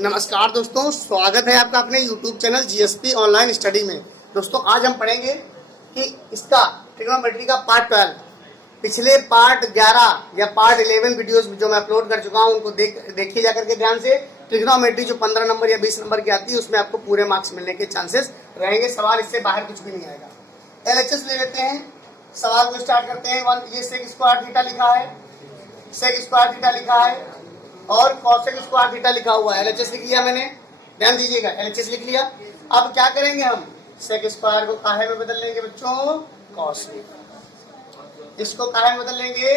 नमस्कार दोस्तों, स्वागत है आपका अपने YouTube channel GSP online study में। दोस्तों आज हम पढ़ेंगे कि इसका ट्रिग्नोमेट्री का पार्ट 12। पिछले पार्ट 11 या पार्ट 11 वीडियोस जो मैं अपलोड कर चुका हूं उनको देखिए जा करके ध्यान से। ट्रिग्नोमेट्री जो 15 नंबर या 20 नंबर की आती है उसमें आपको पूरे मार्क्स मिलने के चांसेस रहेंगे। सवाल इससे बाहर कुछ भी नहीं आएगा। एलएचएस ले लेते हैं, सवाल को स्टार्ट करते हैं। ये सेक स्क्वायर थीटा लिखा है, सेक स्क्वायर थीटा लिखा है और कॉसेक स्क्वायर थीटा लिखा हुआ है। एलएचएस लिख लिया मैंने, ध्यान दीजिएगा, एलएचएस लिख लिया। अब क्या करेंगे हम, सेक स्क्वायर को काहे में बदल लेंगे बच्चों, कॉस में। इसको काहे में बदल लेंगे,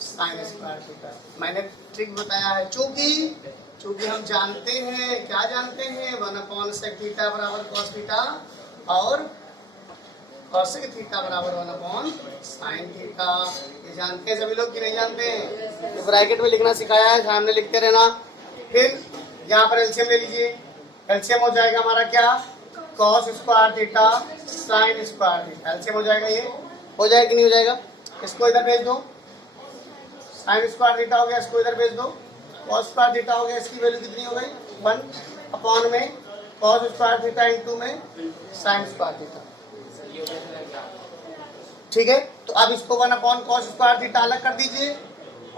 साइन स्क्वायर थीटा। मैंने ट्रिक बताया है, चूंकि हम जानते हैं, क्या जानते हैं, 1/sec थीटा बराबर cos थीटा और cosec थीटा बराबर 1/sin थीटा। ये जानते हैं सभी लोग कि नहीं जानते हैं? तो ब्रैकेट में लिखना सिखाया है, सामने लिखते रहना। फिर यहाँ पर एलसीएम ले लीजिए। एलसीएम हो जाएगा हमारा क्या, cos square theta sin square theta. LCM हो जाएगा, ये हो जाएगा कि नहीं हो जाएगा। इसको इधर भेज दो, sin स्क्वायर थीटा हो गया, इसको इधर भेज दो, cos स्क्वायर थीटा हो गया। इसकी वैल्यू कितनी हो गई, 1 में cos स्क्वायर थीटा इंटू में sin स्क्वायर थीटा। ठीक है, तो अब इसको 1/cos स्क्वायर थीटा अलग कर दीजिए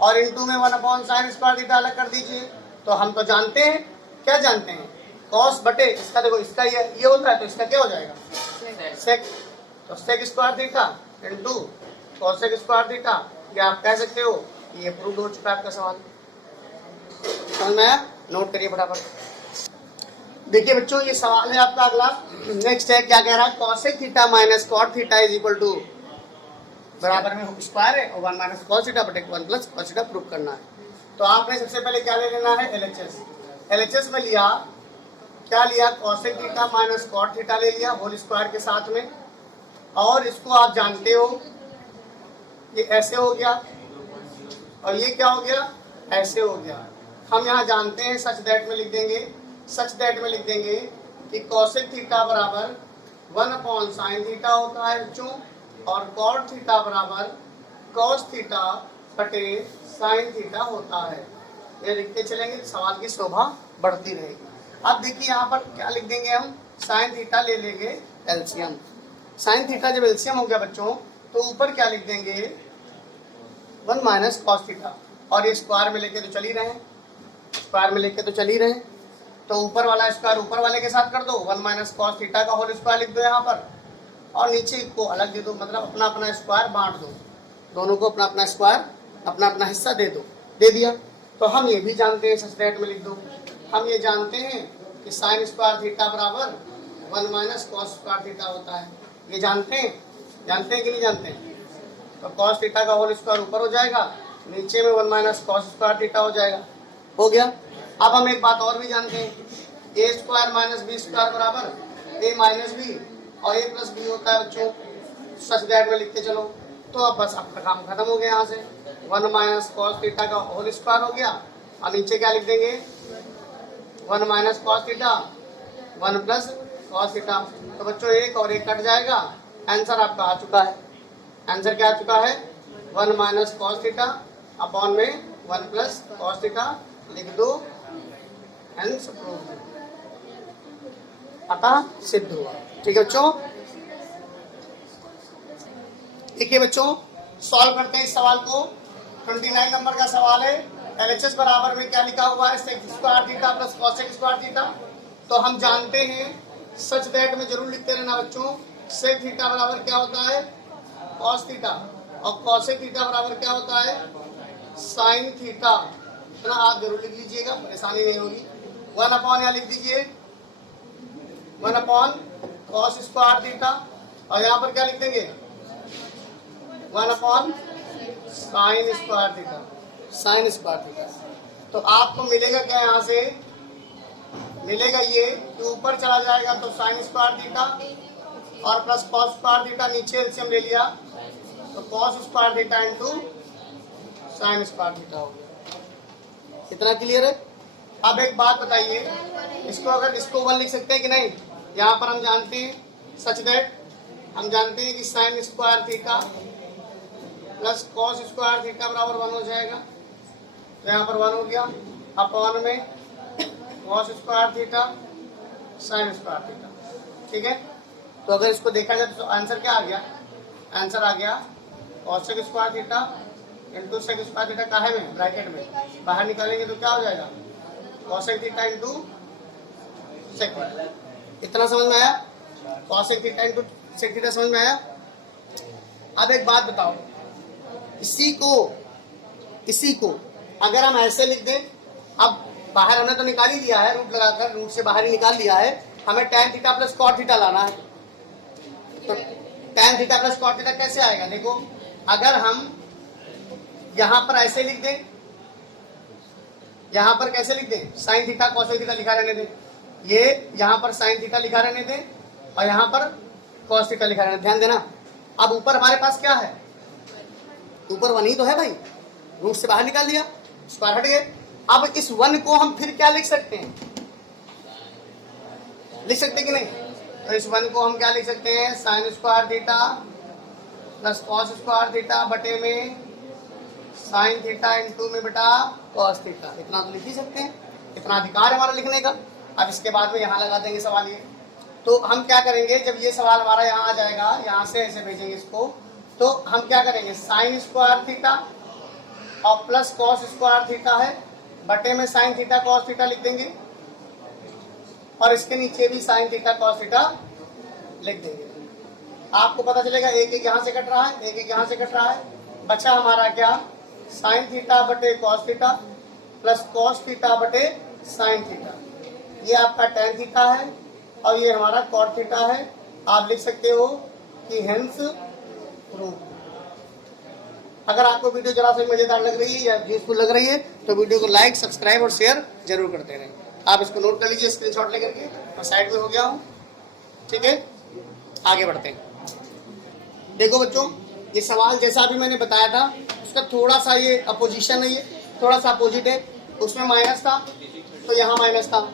और इंटू में 1/sin स्क्वायर थीटा अलग कर दीजिए। तो हम तो जानते हैं, क्या जानते हैं, cos बटे इसका, देखो इसका ये होता है तो इसका क्या हो जाएगा, सेक। तो sec square theta into cosec square theta. या आप कह सकते हो ये प्रूव हो चुका है आपका सवाल। समझ में आया, नोट करिए फटाफट। देखिए बच्चों, ये सवाल है आपका अगला। नेक्स्ट है, क्या कह रहा है, cosec theta minus cot theta is equal to, बराबर में स्क्वायर है और 1 - cos थीटा बटे 1 + cos थीटा प्रूव करना है। तो आपने सबसे पहले क्या ले लेना है, एलएचएस। एलएचएस में लिया, क्या लिया, cosec theta minus cot theta ले लिया होल स्क्वायर के साथ में। और इसको आप जानते हो, ये ऐसे हो गया और ये क्या हो गया, ऐसे हो गया। हम यहाँ जानते हैं, सच दैट में लिख देंगे, सच दैट में लिख देंगे कि cosec थीटा बराबर 1/sin थीटा होता है बच्चों, और cot थीटा बराबर cos थीटा बटे sin थीटा होता है। ये लिखते चलेंगे, सवाल की शोभा बढ़ती रहेगी। अब देखिए यहाँ पर क्या लिख देंगे हम, sin थीटा ले लेंगे एलसीएम। sin थीटा जब एलसीएम हो गया बच्चों, तो ऊपर क्या लिख देंगे, 1 - cos थीटा। और ये स्क्वायर में लेके तो चल ही रहे हैं, स्क्वायर में लेके तो चल ही रहे हैं। तो ऊपर वाला स्क्वायर ऊपर वाले के साथ कर दो, 1 - cos थीटा का होल स्क्वायर लिख दो यहाँ पर, और नीचे को अलग दे दो, मतलब अपना अपना स्क्वायर बांट दो, दोनों को अपना अपना स्क्वायर, अपना अपना हिस्सा दे दो। दे दिया। तो हम ये भी जानते हैं, सच दैट में लिख दो, हम ये जानते हैं कि साइन स्क्वायर थीटा बराबर 1 - cos स्क्वायर थीटा होता है। ये जानते हैं, जानते हैं कि नहीं जानते हैं। तो cos थीटा का होल स्क्वायर ऊपर हो जाएगा, नीचे में 1 - cos स्क्वायर थीटा हो जाएगा। हो गया। अब हम एक बात और भी जानते हैं, a square minus B square बराबर a माइनस बी और a प्लस बी होता है बच्चों। सच दैट में लिखते चलो। तो अब बस आपका काम खत्म हो गया। यहाँ से 1 - cos थीटा का होल स्क्वायर हो गया और नीचे क्या लिख देंगे, 1 - cos थीटा 1 + cos थीटा। तो बच्चों एक और एक कट जाएगा, आंसर आपका आ चुका है। आंसर क्या आ चुका है, 1 - cos थीटा अपॉन में 1 + cos थीटा लिख दो, आंसर प्रूव, अतः सिद्ध हुआ। ठीक है बच्चों, देखिए बच्चों सॉल्व करते हैं इस सवाल को। 29 नंबर का सवाल है। एलएचएस बराबर में क्या लिखा हुआ है, sec square theta plus cosec square theta. तो हम जानते हैं, सच दैट में जरूर लिखते रहना बच्चों, सेक थीटा बराबर क्या होता है, cos थीटा, और cosec थीटा बराबर क्या होता है, sin थीटा। इतना आप जरूर लिख लीजिएगा, परेशानी नहीं होगी। 1/, यहाँ लिख दीजिए 1/cos स्क्वायर थीटा, और यहाँ पर क्या लिख देंगे, 1/sin square theta, sin square theta. तो आपको मिलेगा क्या, यहाँ से मिलेगा ये कि ऊपर चला जाएगा तो sin स्क्वायर थीटा और प्लस cos स्क्वायर थीटा, नीचे एलसीएम ले लिया तो cos square theta into sin square theta हो गया। इतना क्लियर है। अब एक बात बताइए, इसको अगर इसको 1 लिख सकते हैं कि नहीं। यहाँ पर हम जानते हैं, सच दैट हम जानते हैं कि sin square theta plus cos square theta बराबर 1 हो जाएगा। तो यहाँ पर 1 हो गया, अपॉन में cos square theta sine square theta. ठीक है, तो अगर इसको देखा जाए तो आंसर क्या आ गया? आंसर आ गया cosec square theta into sec square theta काहे में, ब्रैकेट में बाहर निकालेंगे तो क्या हो जाएगा? Cosec theta into sec. इतना समझ में आया? Cosec theta into sec theta समझ में आया? अब एक बात बताओ, इसी को अगर हम ऐसे लिख दें, अब बाहर हमने तो निकाल ही लिया है, रूट लगाकर रूट से बाहर ही निकाल लिया है, हमें tan theta plus cot theta लाना है। तो tan theta plus cot theta कैसे आएगा? देखो, अगर हम यहां पर ऐसे लिख दें, यहां पर कैसे लिख दें? साइन थीटा कॉसेक थीटा लिखा रहने दें, ये यहां पर साइन थीटा लिखा रहने दें और यहां पर कॉस थीटा लिखा रहने दें। ध्यान देना, अब ऊपर हमारे पास क्या है? ऊपर 1 ही तो है भाई, रूट से बाहर निकाल दिया, स्क्वायर हट गए। अब इस 1 को हम फिर क्या लिख सकते हैं? लिख सकते कि नहीं? तो इस 1 को हम क्या लिख सकते हैं? Sine square theta plus cos square theta बटे में साइन थीटा इंटू में बेटा कॉस थीटा। इतना तो लिख ही सकते हैं, इतना अधिकार है हमारा लिखने का। अब इसके बाद में यहाँ लगा देंगे सवाल ये। तो हम क्या करेंगे, जब ये सवाल हमारा यहाँ आ जाएगा, यहाँ से ऐसे भेजेंगे इसको, तो हम क्या करेंगे? साइन स्क्वायर थीटा और प्लस कॉस स्क्वायर थीटा है बटे में साइन थीटा कॉस थीटा लिख देंगे और इसके नीचे भी साइन थीटा कॉस थीटा लिख देंगे। आपको पता चलेगा एक एक यहाँ से कट रहा है, एक एक यहाँ से कट रहा है, बचा हमारा क्या? साइन थीटा बटे cos theta plus cos theta बटे साइन थीटा। ये आपका tan थीटा है और ये हमारा कॉट थीटा है। आप लिख सकते हो कि हेंस प्रूफ। अगर आपको वीडियो जरा सी मजेदार लग रही है या यूजफुल लग रही है तो वीडियो को लाइक, सब्सक्राइब और शेयर जरूर करते रहें। आप इसको नोट कर लीजिए स्क्रीनशॉट लेकर के, मैं साइड में हो गया हूँ। ठीक है, आगे बढ़ते हैं। देखो बच्चों, ये सवाल जैसा अभी मैंने बताया था उसका थोड़ा सा ये अपोजिशन है, ये थोड़ा सा अपोजिट है। उसमें माइनस था तो यहाँ माइनस था,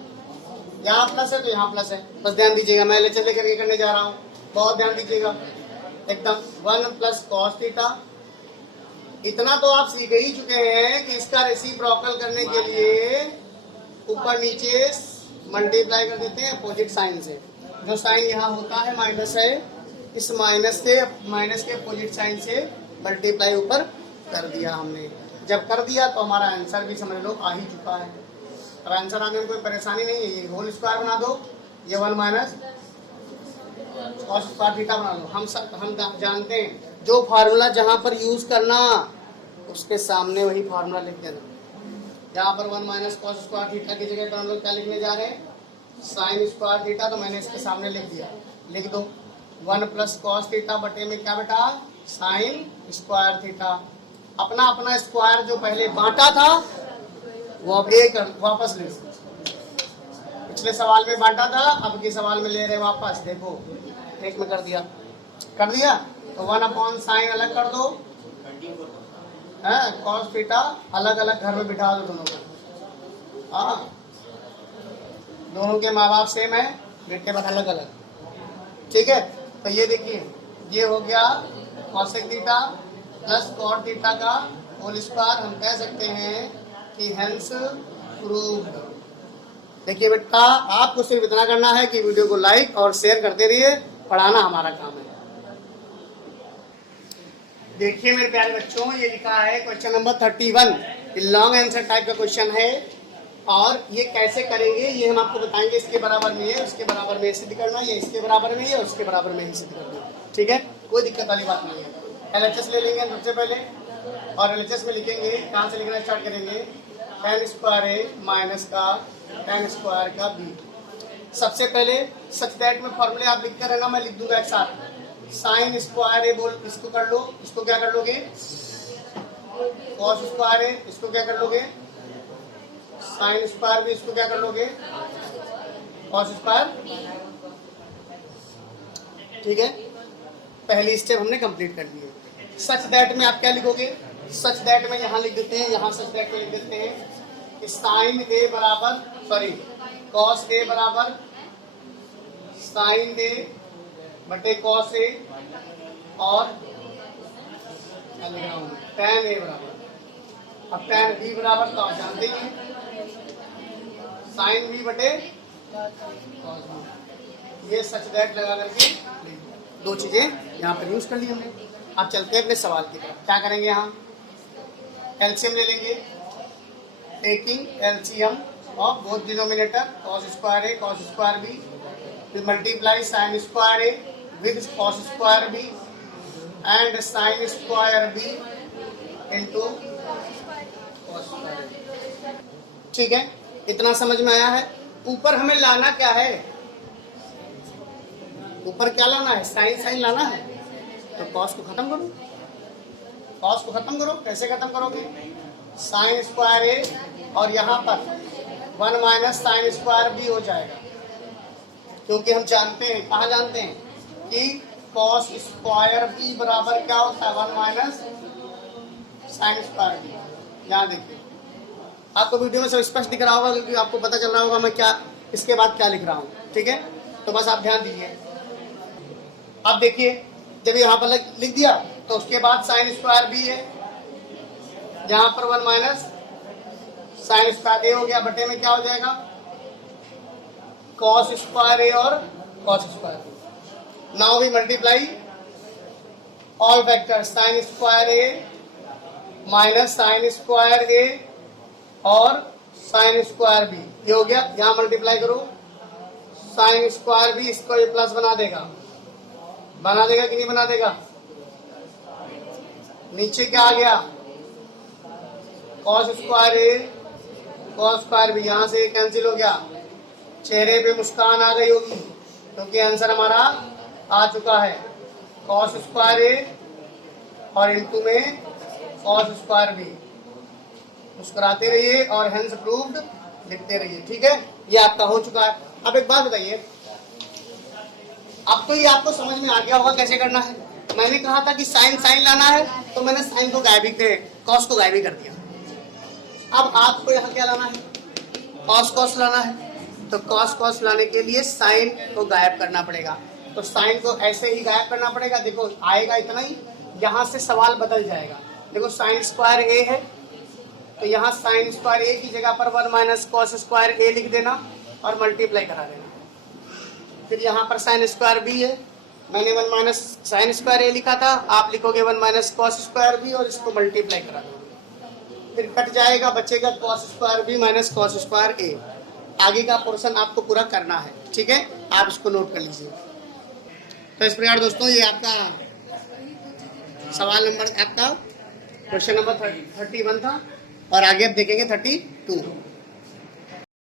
यहाँ प्लस है तो यहाँ प्लस है। बस ध्यान दीजिएगा, मैं लेक्चर लेकर के करने जा रहा हूँ, बहुत ध्यान दीजिएगा एकदम। 1 प्लस कॉस थीटा, इतना तो आप सीख ही चुके हैं कि इसका रेसिप्रोकल करने के लिए ऊपर नीचे मल्टीप्लाई कर देते हैं अपोजिट साइन से। जो साइन यहाँ होता है माइनस है, इस माइनस के अपोजिट साइन से मल्टीप्लाई ऊपर कर दिया हमने। जब कर दिया तो हमारा आंसर भी समझ लो आ ही चुका है। अब आंसर आने में कोई परेशानी नहीं है, ये होल स्क्वायर बना दो, ये 1 माइनस कॉस स्क्वायर थीटा बना लो। हम जानते हैं जो फार्मूला जहां पर यूज करना उसके सामने वही फार्मूला लिख देना। यहाँ पर 1 माइनस कॉस स्क्वायर थीटा की जगह पर हम लोग क्या लिखने जा रहे हैं? साइन स्क्वायर थीटा, तो मैंने इसके सामने लिख दिया, लिख दो 1 प्लस कॉस थीटा बटे में क्या बेटा? Sine square theta. अपना अपना स्क्वायर जो पहले बांटा था वो अब एक वापस ले लो। पिछले सवाल में बांटा था, अब के सवाल में ले रहे वापस। देखो एक में कर दिया तो 1 साइन अलग कर दो, कॉस थीटा अलग अलग घर में बिठा दो दोनों को। हाँ, दोनों के माँ बाप सेम है, बेटे बाद अलग अलग। ठीक है, तो ये देखिए ये हो गया cosec theta plus cot theta का होल स्क्वायर। हम कह सकते हैं कि हेंस प्रूव्ड। देखिए बेटा, आपको सिर्फ इतना करना है कि वीडियो को लाइक और शेयर करते रहिए, पढ़ाना हमारा काम है। देखिए मेरे प्यारे बच्चों, ये लिखा है question number 31, long answer type का क्वेश्चन है और ये कैसे करेंगे ये हम आपको बताएंगे। इसके बराबर में है, उसके बराबर में सिद्ध करना, ये इसके बराबर में है, उसके बराबर में ही सिद्ध करना। ठीक है, कोई दिक्कत वाली बात नहीं है। LHS ले लेंगे सबसे पहले और LHS में लिखेंगे, कहाँ से लिखना स्टार्ट करेंगे? tan स्क्वायर ए माइनस का tan स्क्वायर का बी। सबसे पहले सच दैट में फॉर्मूले आप लिखते रहना, मैं लिख दूंगा एक साथ। साइन स्क्वायर ए बोल, इसको कर लो, इसको क्या कर लोगे? कॉस स्क्वायर ए, इसको क्या कर लोगे? साइन स्क्वायर भी, इसको क्या कर लोगे? Cos square. ठीक है, पहली स्टेप हमने कंप्लीट कर दी है। सच दैट में आप क्या लिखोगे? सच दैट में यहाँ लिख देते हैं, यहाँ सच दैट में लिख देते हैं कि साइन ए बराबर कॉस ए बराबर साइन ए बटे कॉस ए और क्या लिख रहा हूँ? tan ए बराबर। अब tan बी बराबर तो आप जानते ही हैं साइन भी बटे ये सच दैट लगा करके दो चीजें यहाँ पर यूज कर ली हमने। अब चलते हैं अपने सवाल की तरफ। क्या करेंगे, यहाँ एलसीएम ले लेंगे, taking LCM of both denominator cos square A cos square B, we multiply sin square A with cos square B and sin square B into cos square B. ठीक है, इतना समझ में आया है। ऊपर हमें लाना क्या है, ऊपर क्या लाना है, साइन साइन लाना है। तो कॉस को खत्म करो, कॉस को खत्म करो। कैसे खत्म करोगे, साइन स्क्वायर ए और यहाँ पर 1 माइनस साइन स्क्वायर बी हो जाएगा, क्योंकि हम जानते हैं, कहाँ जानते हैं कि कॉस स्क्वायर बी बराबर क्या होता है, 1 माइनस साइन स्क्वायर बी। यहाँ देखिए, आपको वीडियो में सब स्पष्ट दिख रहा होगा, क्योंकि आपको पता चल रहा होगा मैं क्या इसके बाद क्या लिख रहा हूँ। ठीक है, तो बस आप ध्यान दीजिए। अब देखिए, जब यहाँ पर लिख दिया तो उसके बाद साइन स्क्वायर बी है, जहां पर 1 माइनस साइन स्क्वायर ए हो गया, बटे में क्या हो जाएगा, कॉस स्क्वायर ए और cos square B. Now we multiply all factors, sine square A minus sine square A और साइन स्क्वायर बी, ये हो गया। यहाँ मल्टीप्लाई करो, साइन स्क्वायर बी इसको ये प्लस बना देगा कि नहीं बना देगा। नीचे क्या आ गया, कॉस स्क्वायर ए कॉस स्क्वायर बी, यहां से कैंसिल हो गया। चेहरे पे मुस्कान आ गई होगी, क्योंकि आंसर हमारा आ चुका है, कॉस स्क्वायर ए और इनटू में कॉस स्क्वायर बी। मुस्कुराते रहिए और हेंस प्रूव्ड लिखते रहिए। ठीक है, ये आपका हो चुका है। अब एक बात बताइए, अब तो ये आपको समझ में आ गया होगा कैसे करना है। मैंने कहा था कि साइन साइन लाना है, तो मैंने साइन को गायब ही, कॉस को गायब ही कर दिया। अब आपको यहाँ क्या लाना है, कॉस कॉस लाना है। तो कॉस कॉस लाने के लिए साइन को गायब करना पड़ेगा। तो साइन को ऐसे ही गायब करना पड़ेगा। देखो आएगा इतना ही, यहाँ से सवाल बदल जाएगा। देखो साइन स्क्वायर ए है, तो यहाँ साइन स्क्वायर ए की जगह पर 1 माइनस कॉस स्क्वायर ए लिख देना और मल्टीप्लाई करा देना। फिर यहाँ पर साइन स्क्वायर बी है, मैंने 1 माइनस साइन स्क्वायर ए लिखा था, आप लिखोगे 1 माइनस कॉस स्क्वायर बी और इसको मल्टीप्लाई करा दोगे। फिर कट जाएगा, बचेगा cos square B minus cos square A. आगे का पोर्शन आपको पूरा करना है। ठीक है, आप इसको नोट कर लीजिए। तो इस प्रकार दोस्तों, ये आपका सवाल नंबर, आपका क्वेश्चन नंबर 31 था, और आगे अब देखेंगे 32।